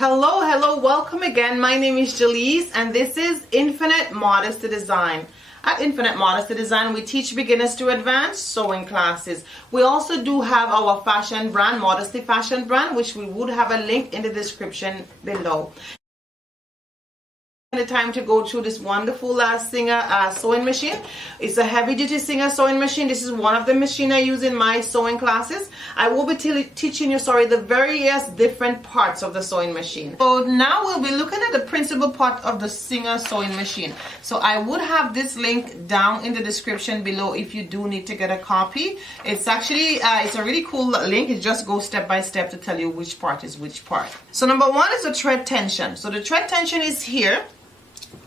Hello, welcome again. My name is Jalise and this is Infinite Modesty Design. At Infinite Modesty Design, we teach beginners to advanced sewing classes. We also do have our fashion brand, Modesty fashion brand, which we would have a link in the description below. The time to go through this wonderful Singer sewing machine. It's a heavy-duty Singer sewing machine. This is one of the machines I use in my sewing classes. I will be teaching you, the various different parts of the sewing machine. So now we'll be looking at the principal part of the Singer sewing machine. So I would have this link down in the description below if you do need to get a copy. It's actually it's a really cool link. It just goes step by step to tell you which part is which part. So number one is the thread tension. So the thread tension is here.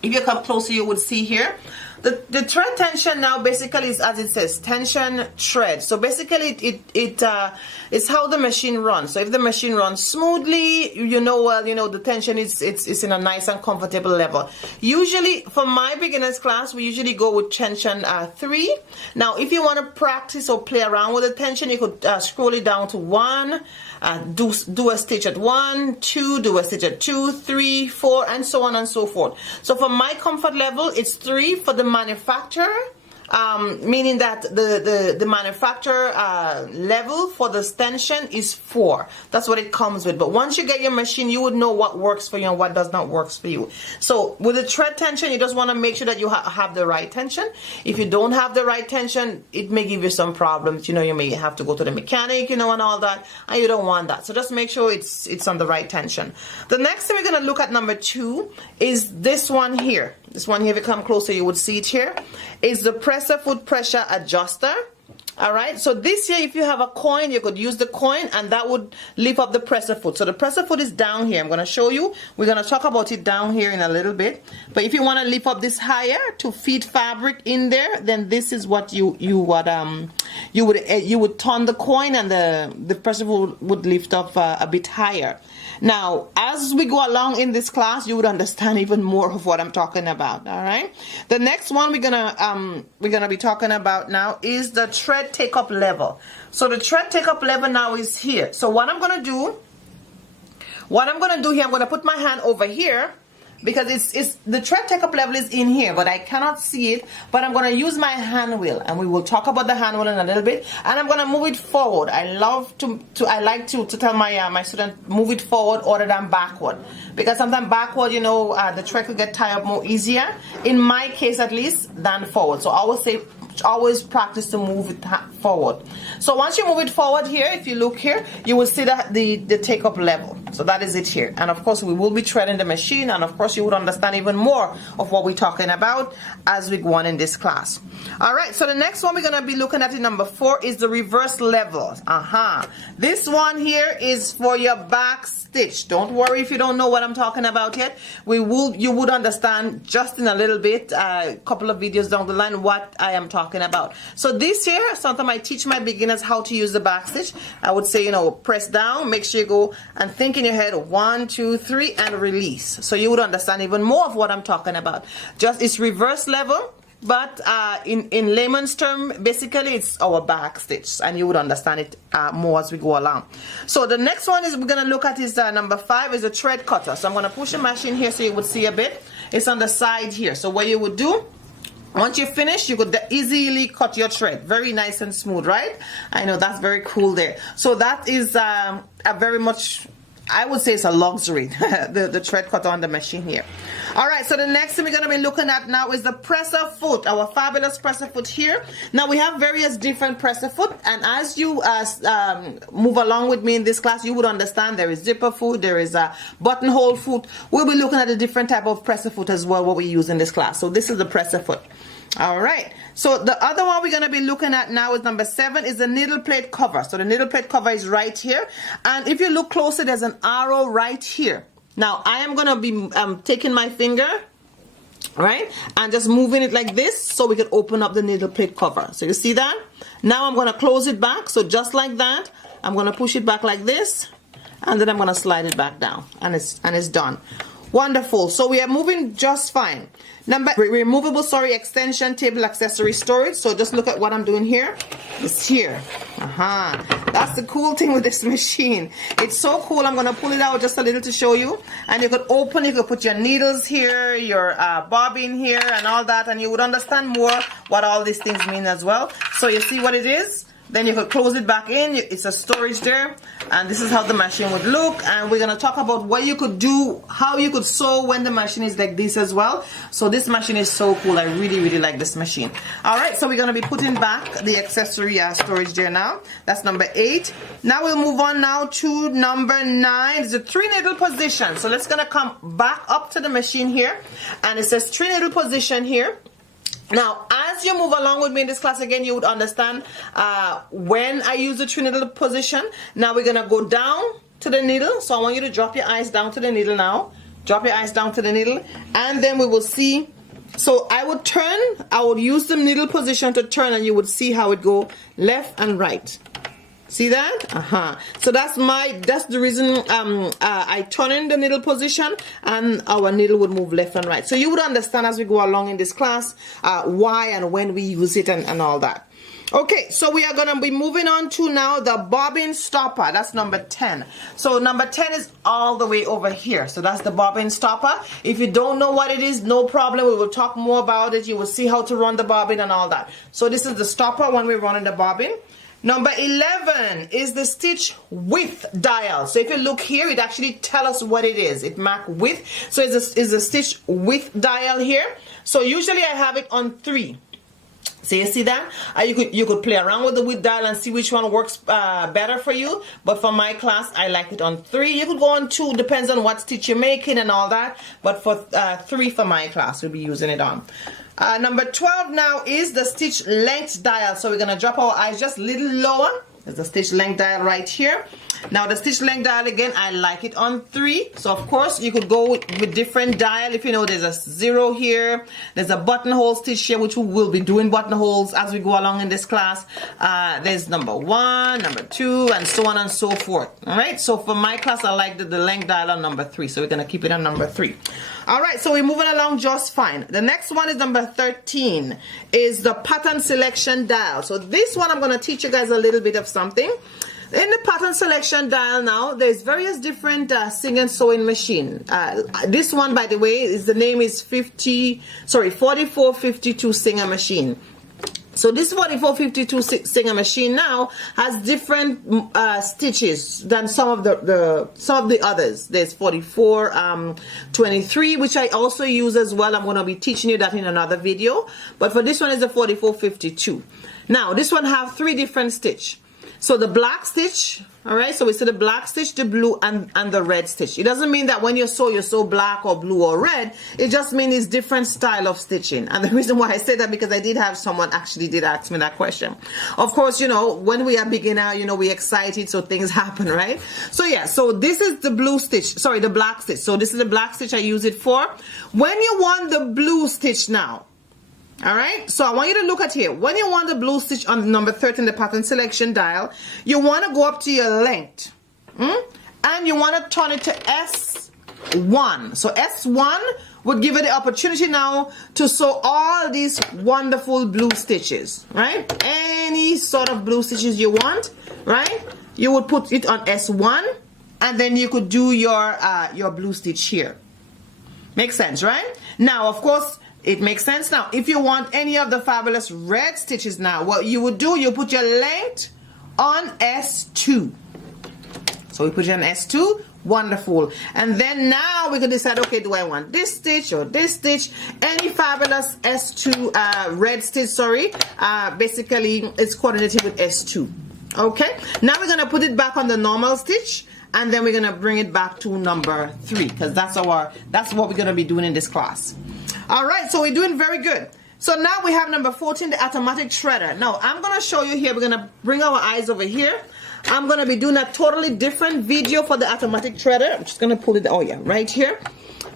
If you come closer, you would see here. The thread tension now basically is, as it says, tension thread. So basically it's how the machine runs. So if the machine runs smoothly, the tension is in a nice and comfortable level. Usually for my beginners class, we usually go with tension 3. Now if you want to practice or play around with the tension, you could scroll it down to 1, do a stitch at 1, 2, do a stitch at 2, 3, 4, and so on and so forth. So for my comfort level, it's 3 for the manufacturer, meaning that the manufacturer level for the tension is 4. That's what it comes with. But once you get your machine, you would know what works for you and what does not work for you. So with the thread tension, you just want to make sure that you have the right tension. If you don't have the right tension, it may give you some problems. You may have to go to the mechanic, and all that, and you don't want that. So just make sure it's on the right tension. The next thing we're going to look at, number 2, is this one here. This one here, if you come closer, you would see it here, is the presser foot pressure adjuster. All right, so this here, if you have a coin, you could use the coin and that would lift up the presser foot. So the presser foot is down here. I'm going to show you. We're going to talk about it down here in a little bit. But if you want to lift up this higher to feed fabric in there, then this is what you would turn the coin and the presser foot would lift up a bit higher. Now, as we go along in this class, you would understand even more of what I'm talking about. All right. The next one we're gonna be talking about now is the thread take-up level. So the thread take-up level now is here. So what I'm gonna do here, I'm gonna put my hand over here, because it's the thread take-up level is in here, but I cannot see it. But I'm going to use my hand wheel, and we will talk about the hand wheel in a little bit. And I'm going to move it forward. I like to tell my student, move it forward other than backward, because sometimes backward, the thread could get tied up more easier. In my case, at least, than forward. So I always say, always practice to move it forward. So once you move it forward here, if you look here, you will see that the take-up level. So that is it here. And of course, we will be threading the machine, and of course you would understand even more of what we're talking about as we go on in this class. All right, so the next one we're going to be looking at in number 4 is the reverse level. This one here is for your back stitch. Don't worry if you don't know what I'm talking about yet. You would understand just in a little bit, a couple of videos down the line, what I am talking about. So this here, sometimes I teach my beginners how to use the back stitch. I would say, press down, make sure you go and think in your head 1, 2, 3, and release. So you would understand even more of what I'm talking about. Just it's reverse level, but in layman's term, basically it's our back stitch, and you would understand it more as we go along. So the next one is we're going to look at is number 5 is a thread cutter. So I'm going to push the machine here so you would see a bit. It's on the side here. So what you would do, once you finish, you could easily cut your thread. Very nice and smooth, right? I know, that's very cool there. So that is a very much, I would say it's a luxury, the thread cutter on the machine here. All right, so the next thing we're going to be looking at now is the presser foot, our fabulous presser foot here. Now we have various different presser foot, and as you move along with me in this class, you would understand there is zipper foot, there is a buttonhole foot. We'll be looking at a different type of presser foot as well, what we use in this class. So this is the presser foot. All right, so the other one we're going to be looking at now is number 7 is the needle plate cover. So the needle plate cover is right here, and if you look closer, there's an arrow right here. Now I am going to be taking my finger, right, and just moving it like this so we can open up the needle plate cover. So you see that? Now I'm going to close it back. So just like that, I'm going to push it back like this, and then I'm going to slide it back down, and it's done. Wonderful. So we are moving just fine. Number removable, extension table accessory storage. So just look at what I'm doing here. It's here. That's the cool thing with this machine. It's so cool. I'm going to pull it out just a little to show you. And you could open, you could put your needles here, your bobbin here and all that. And you would understand more what all these things mean as well. So you see what it is? Then you could close it back in. It's a storage there. And this is how the machine would look. And we're going to talk about what you could do, how you could sew when the machine is like this as well. So this machine is so cool. I really, really like this machine. All right, so we're going to be putting back the accessory storage there now. That's number 8. Now we'll move on now to number 9. It's a 3-needle position. So let's going to come back up to the machine here. And it says 3-needle position here. Now, as you move along with me in this class again, you would understand when I use the 3-needle position. Now we're going to go down to the needle. So I want you to drop your eyes down to the needle now. Drop your eyes down to the needle. And then we will see. So I would turn. I would use the needle position to turn, and you would see how it go left and right. See that? So that's the reason I turn in the needle position, and our needle would move left and right. So you would understand as we go along in this class why and when we use it and all that. Okay, so we are going to be moving on to now the bobbin stopper. That's number 10. So number 10 is all the way over here. So that's the bobbin stopper. If you don't know what it is, no problem. We will talk more about it. You will see how to run the bobbin and all that. So this is the stopper when we're running the bobbin. Number 11 is the stitch width dial. So if you look here, it actually tells us what it is. It marks width. So it's a stitch width dial here. So usually I have it on 3. So you see that? You could play around with the width dial and see which one works better for you. But for my class, I like it on 3. You could go on 2, depends on what stitch you're making and all that. But for 3 for my class, we'll be using it on. Number 12 now is the stitch length dial. So we're going to drop our eyes just a little lower. There's the stitch length dial right here. Now the stitch length dial again, I like it on 3. So of course you could go with different dial. If you know there's a 0 here, there's a buttonhole stitch here, which we will be doing buttonholes as we go along in this class. There's number 1, number 2, and so on and so forth. All right. So for my class, I like the length dial on number 3. So we're gonna keep it on number 3. All right. So we're moving along just fine. The next one is number 13. Is the pattern selection dial. So this one I'm gonna teach you guys a little bit of something. In the pattern selection dial now, there's various different sing and sewing machine. This one, by the way, the name is 4452 Singer Machine. So this 4452 Singer Machine now has different stitches than some of the others. There's 4423, which I also use as well. I'm going to be teaching you that in another video. But for this one is a 4452. Now this one have 3 different stitch. So the black stitch, all right, so we see the black stitch, the blue, and the red stitch. It doesn't mean that when you sew black or blue or red. It just means it's different style of stitching. And the reason why I say that, because I did have someone actually did ask me that question. Of course, you know, when we are beginner, you know, we're excited, so things happen, right? So yeah, so this is the blue stitch, sorry, the black stitch. So this is the black stitch I use it for. When you want the blue stitch now, all right, so I want you to look at here. When you want the blue stitch on number 13, the pattern selection dial, you want to go up to your length, and you want to turn it to S1. So S1 would give you the opportunity now to sew all these wonderful blue stitches, right? Any sort of blue stitches you want, right? You would put it on S1, and then you could do your blue stitch here. Makes sense, right? Now, of course, it makes sense now. If you want any of the fabulous red stitches now, what you would do, you put your length on S2. So we put it on S2. Wonderful. And then now we can decide, okay, do I want this stitch or this stitch? Any fabulous S2 red stitch, sorry, basically it's coordinated with S2. Okay, now we're going to put it back on the normal stitch, and then we're going to bring it back to number 3, because that's what we're going to be doing in this class. All right, so we're doing very good. So now we have number 14, the automatic shredder. Now I'm going to show you here. We're going to bring our eyes over here. I'm going to be doing a totally different video for the automatic shredder. I'm just going to pull it, oh yeah, right here.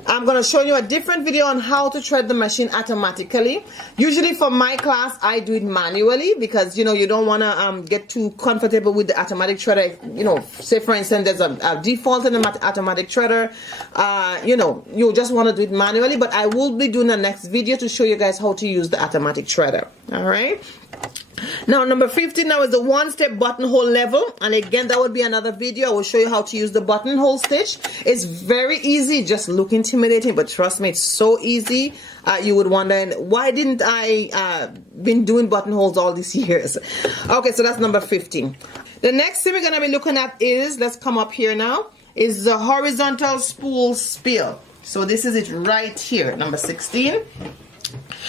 I'm going to show you a different video on how to thread the machine automatically. Usually for my class, I do it manually because, you know, you don't want to get too comfortable with the automatic shredder. You know, say for instance, there's a default in the automatic shredder. You know, you just want to do it manually, but I will be doing the next video to show you guys how to use the automatic shredder. All right. Now number 15 now is the one-step buttonhole level, and again that would be another video. I will show you how to use the buttonhole stitch. It's very easy, just look intimidating, but trust me, it's so easy. You would wonder, why didn't I been doing buttonholes all these years? Okay, so that's number 15. The next thing we're going to be looking at is, let's come up here now, is the horizontal spool spill. So this is it right here, number 16.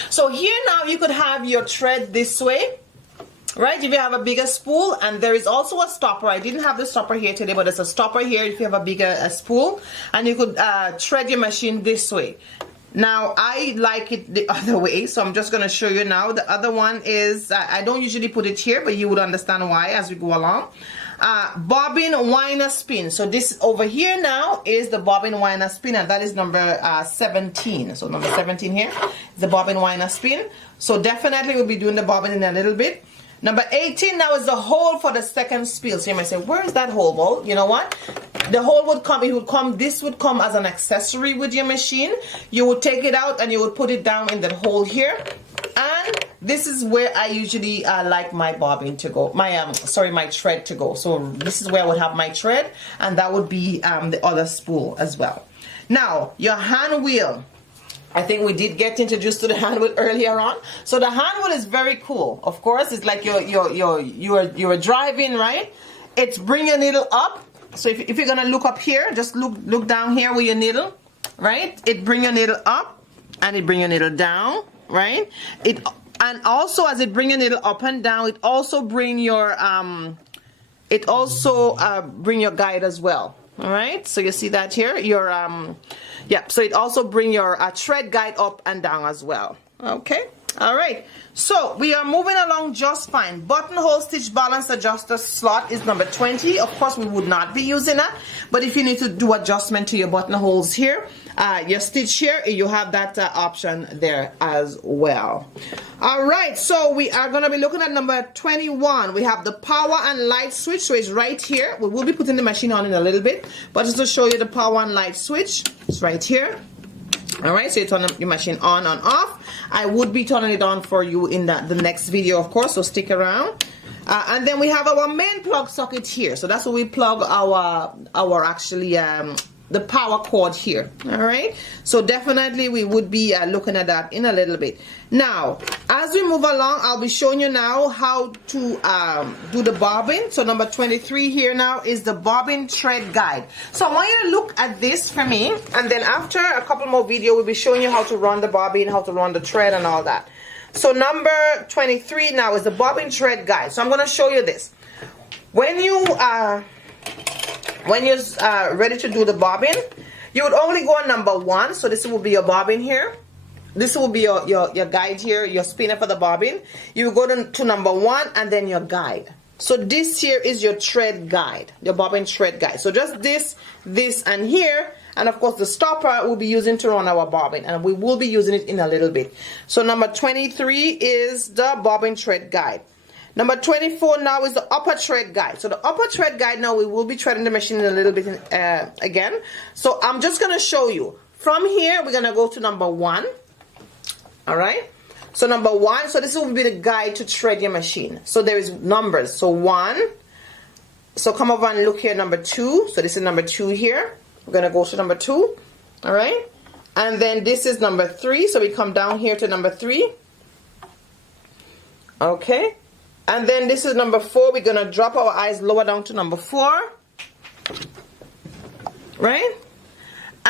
So here now you could have your thread this way, right? If you have a bigger spool, and there is also a stopper. I didn't have the stopper here today, but there's a stopper here if you have a bigger spool, and you could thread your machine this way. Now I like it the other way, so I'm just going to show you now. The other one is, I don't usually put it here, but you would understand why as we go along. Bobbin Winder spin. So this over here now is the Bobbin Winder spin, and that is number 17. So number 17 here is the Bobbin Winder spin. So definitely we'll be doing the bobbin in a little bit. Number 18 now is the hole for the second spill. So you might say, where is that hole? Well, you know what? The hole would come, this would come as an accessory with your machine. You would take it out and you would put it down in that hole here. And this is where I usually like my bobbin to go, my thread to go. So this is where I would have my thread, and that would be the other spool as well. Now, your hand wheel. I think we did get introduced to the hand wheel earlier on. So the hand wheel is very cool. Of course, it's like you're driving, right? It's bring your needle up. So if you're gonna look up here, just look down here with your needle, right? It bring your needle up, and it bring your needle down, right? And also as it bring your needle up and down, it also bring your bring your guide as well. All right, so you see that here, your so it also bring your thread guide up and down as well. Okay, all right, so we are moving along just fine. Buttonhole stitch balance adjuster slot is number 20. Of course we would not be using that, but if you need to do adjustment to your buttonholes here, your stitch here, you have that option there as well. All right, so we are going to be looking at number 21. We have the power and light switch, so it's right here. We will be putting the machine on in a little bit, but just to show you the power and light switch, it's right here. All right, so you turn your machine on and off. I would be turning it on for you in the next video, of course, so stick around. And then we have our main plug socket here, so that's where we plug our actually the power cord here. All right, so definitely we would be looking at that in a little bit. Now as we move along, I'll be showing you now how to do the bobbin. So number 23 here now is the bobbin thread guide. So I want you to look at this for me, and then after a couple more videos we'll be showing you how to run the bobbin, how to run the thread and all that. So number 23 now is the bobbin thread guide. So I'm going to show you this. When you're ready to do the bobbin, you would only go on number 1. So this will be your bobbin here. This will be your guide here, your spinner for the bobbin. You go to number 1 and then your guide. So this here is your thread guide, your bobbin thread guide. So just this, and here, and of course the stopper we'll be using to run our bobbin, and we will be using it in a little bit. So number 23 is the bobbin thread guide. Number 24 now is the upper thread guide. So the upper thread guide now, we will be threading the machine in a little bit again. So I'm just going to show you. From here, we're going to go to number 1. All right. So number 1, so this will be the guide to thread your machine. So there is numbers. So 1. So come over and look here, number 2. So this is number 2 here. We're going to go to number 2. All right. And then this is number 3. So we come down here to number 3. Okay. And then this is number 4. We're going to drop our eyes lower down to number 4. Right?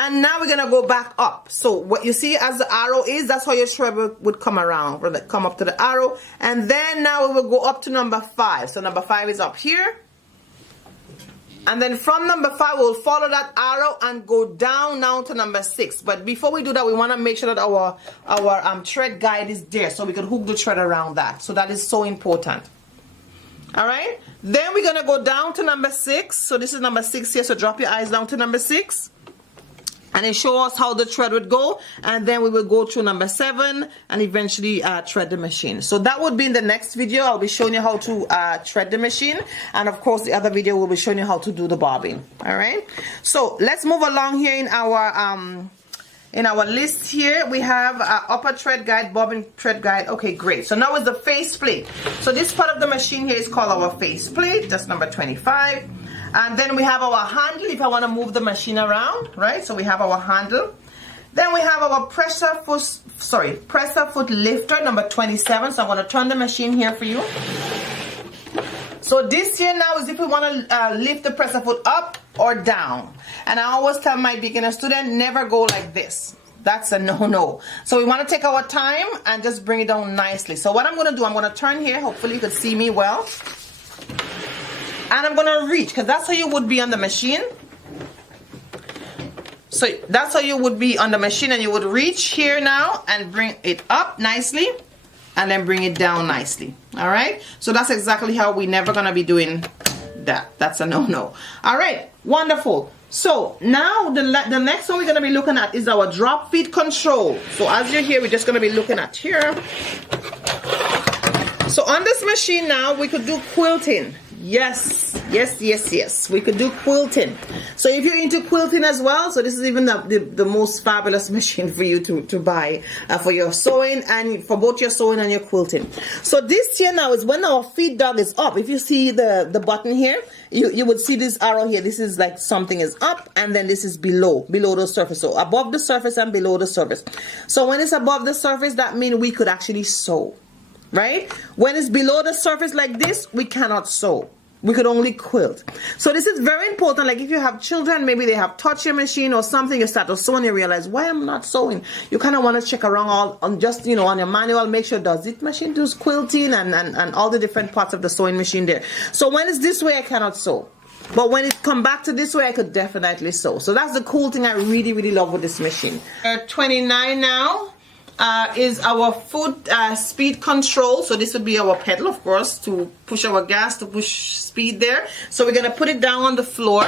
And now we're going to go back up. So what you see as the arrow is, that's how your thread would come around. We'll come up to the arrow. And then now we will go up to number 5. So number 5 is up here. And then from number 5, we'll follow that arrow and go down now to number 6. But before we do that, we want to make sure that our thread guide is there, so we can hook the thread around that. So that is so important. All right. Then we're going to go down to number 6. So this is number 6 here. So drop your eyes down to number 6. And it shows us how the thread would go, and then we will go to number 7 and eventually thread the machine. So that would be in the next video. I'll be showing you how to thread the machine, and of course the other video will be showing you how to do the bobbin. All right, so let's move along here in our In our list here, we have upper thread guide, bobbin thread guide. Okay, great. So now is the face plate. So this part of the machine here is called our face plate. That's number 25. And then we have our handle if I want to move the machine around, right? So we have our handle. Then we have our presser foot lifter, number 27. So I'm going to turn the machine here for you. So this here now is if we want to lift the presser foot up or down. And I always tell my beginner student, never go like this. That's a no-no. So we want to take our time and just bring it down nicely. So what I'm going to do, I'm going to turn here. Hopefully you can see me well. And I'm going to reach, because that's how you would be on the machine. So that's how you would be on the machine, and you would reach here now and bring it up nicely. And then bring it down nicely. All right, so that's exactly how we're never gonna be doing that. That's a no-no. All right, wonderful. So now the next one we're gonna be looking at is our drop feet control. So as you're here, we're just gonna be looking at here. So on this machine now, we could do quilting. Yes, yes, yes, yes. We could do quilting. So if you're into quilting as well, so this is even the most fabulous machine for you to buy for your sewing and for both your sewing and your quilting. So this here now is when our feed dog is up. If you see the button here, you would see this arrow here. This is like something is up and then this is below the surface. So above the surface and below the surface. So when it's above the surface, that means we could actually sew. Right? When it's below the surface like this, we cannot sew. We could only quilt. So this is very important. Like if you have children, maybe they have touched your machine or something, you start to sew and you realize, why am I not sewing? You kind of want to check around on just, you know, on your manual, make sure does this machine do quilting and all the different parts of the sewing machine there. So when it's this way, I cannot sew. But when it come back to this way, I could definitely sew. So that's the cool thing I really, really love with this machine. 29 now. Is our foot speed control. So this would be our pedal, of course, to push our gas, to push speed there. So we're going to put it down on the floor.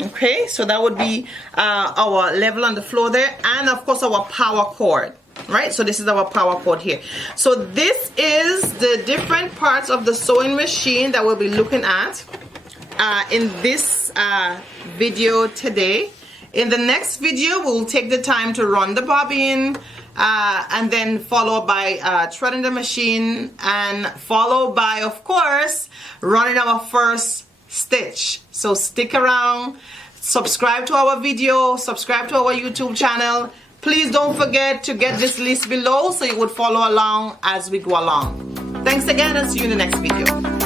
Okay, so that would be our level on the floor there. And of course our power cord. Right, so this is our power cord here. So this is the different parts of the sewing machine that we'll be looking at in this video today. In the next video, we'll take the time to run the bobbin, and then followed by threading the machine, and followed by, of course, running our first stitch. So stick around, subscribe to our video, subscribe to our YouTube channel. Please don't forget to get this list below so you would follow along as we go along. Thanks again, and see you in the next video.